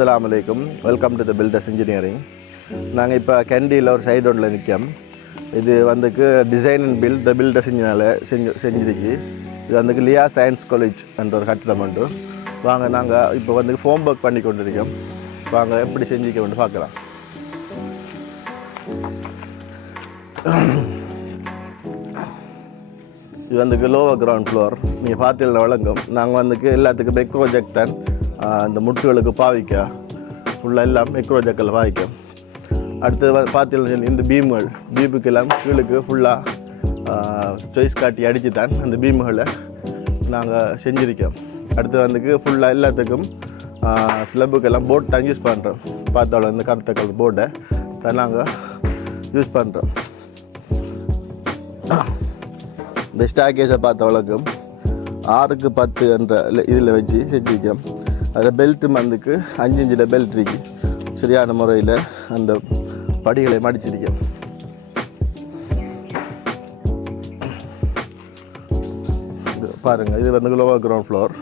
Assalamu alaikum. Welcome to the Builders Engineering. நாங்கள் இப்போ கேண்டியில் ஒரு சைடு ஒன்றில் நிற்கோம். இது வந்துக்கு design and build the builders செஞ்சிருக்கு. இது வந்துக்கு லியா சயின்ஸ் காலேஜ் என்ற ஒரு கட்டிடம் உண்டு. வாங்க நாங்கள் இப்போ வந்து ஃபோம் ஒர்க் பண்ணி கொண்டு இருக்கோம். வாங்க எப்படி செஞ்சிக்க வந்து பார்க்கலாம். இது வந்துக்கு லோவர் கிரவுண்ட் ஃப்ளோர். நீங்கள் பார்த்தீங்கன்னா வழங்கும். நாங்கள் வந்துக்கு எல்லாத்துக்கும் பெக் ப்ராஜெக்ட் தான் இந்த முட்டுகளுக்கு பாவிக்க ஃபுல்லாக எல்லாம் பெக் ப்ராஜெக்டில் பாவிக்கும். அடுத்து பார்த்தீங்கன்னா இந்த பீமுக்கெல்லாம் கீழுக்கு ஃபுல்லாக சாய்ஸ் காட்டி அடித்து தான் அந்த பீமுகளை நாங்கள் செஞ்சுருக்கோம். அடுத்து வந்துக்கு ஃபுல்லாக எல்லாத்துக்கும் ஸ்லப்புக்கெல்லாம் போர்ட் தான் யூஸ் பண்ணுறோம். பார்த்தாலும் இந்த கருத்த கலர் போர்டை தான் நாங்கள் யூஸ் பண்ணுறோம். இந்த ஸ்டாக்கேஜை பார்த்த வழக்கம் 6x10 என்ற இதில் வச்சு செஞ்சுருக்கோம். அதில் பெல்ட்டு வந்துக்கு 5 இன்ச்சில் பெல்ட் இருக்கு. சரியான முறையில் அந்த படிகளை மடிச்சிருக்கோம். பாருங்கள், இது வந்து லோவர் கிரவுண்ட் ஃப்ளோர்.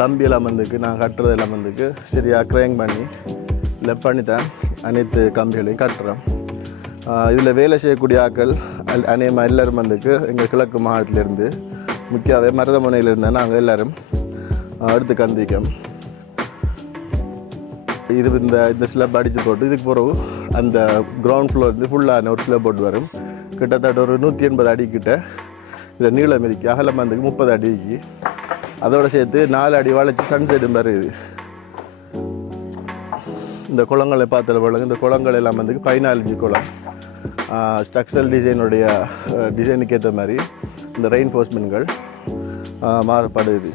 கம்பியெல்லாம் வந்துக்கு நான் கட்டுறதெல்லாம் வந்துக்கு சரியாக க்ரேங் பண்ணி லெஃப்ட் பண்ணி தான் அனைத்து கம்பிகளையும் கட்டுறோம். இதில் வேலை செய்யக்கூடிய ஆக்கள் அநேகமாக எல்லோரும் வந்துக்கு எங்கள் கிழக்கு மாவட்டத்திலேருந்து முக்கியவே மருதமுனையில் இருந்தால் நாங்கள் எல்லோரும் எடுத்து கந்திக்கோம். இது இந்த ஸ்லப் அடித்து போட்டு இதுக்கு பிறகு அந்த கிரவுண்ட் ஃப்ளோர் வந்து ஃபுல்லான ஒரு ஸ்லப் போட்டு வரும். கிட்டத்தட்ட ஒரு 180 அடிக்கிட்ட இதில் நீளம் இருக்கு. அகலம் வந்துக்கு 30 அடிக்கு. அதோடு சேர்த்து 4 அடி வளைச்சி சன்செட்டும் வருது. இந்த குளங்களை பார்த்தால போல இந்த குளங்கள் எல்லாம் வந்துக்கு 14 இன்ச்சு குளம். ஸ்ட்ரக்சரல் டிசைனுடைய டிசைனுக்கு ஏற்ற மாதிரி இந்த ரெயின்ஃபோர்ஸ்மெண்ட்கள் மாறுபடுது.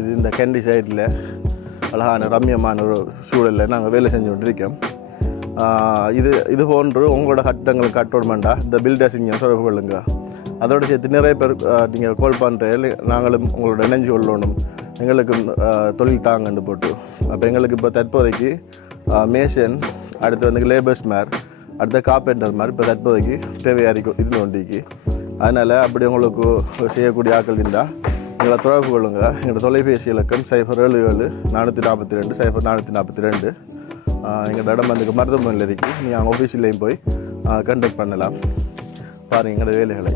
இது இந்த கேண்டி சைடில் அழகான ரம்யமான ஒரு சூழலில் நாங்கள் வேலை செஞ்சு கொண்டிருக்கோம். இது போன்று உங்களோட கட்டங்கள் கட்டணுமெண்டா இந்த பில்டர்ஸ் இங்கே தொடர்பு கொள்ளுங்க. அதோடு சேர்த்து நிறைய பேர் நீங்கள் கால் பண்ணுற நாங்களும் உங்களோட இணைஞ்சு கொள்ளணும். எங்களுக்கும் தொழில் தாங்கன்னு போட்டு அப்போ எங்களுக்கு இப்போ தற்போதைக்கு மேஷன், அடுத்து வந்து லேபர்ஸ் மேர், அடுத்த கார்பெண்டர் மாதிரி இப்போ தற்போதைக்கு தேவையாக இருந்து கொண்டிருக்கு. அதனால் அப்படி உங்களுக்கு செய்யக்கூடிய ஆக்கள் இருந்தால் எங்களை தொடர்பு கொள்ளுங்க. எங்களோட தொலைபேசி இலக்கம் 077 442 0442. எங்களோட இடம் வந்துக்கு மருதமனையில் இருக்குது. நீங்கள் அவங்க ஆஃபீஸ்லேயும் போய் கண்டக்ட் பண்ணலாம். பாருங்கள் எங்களோட வேலைகளை.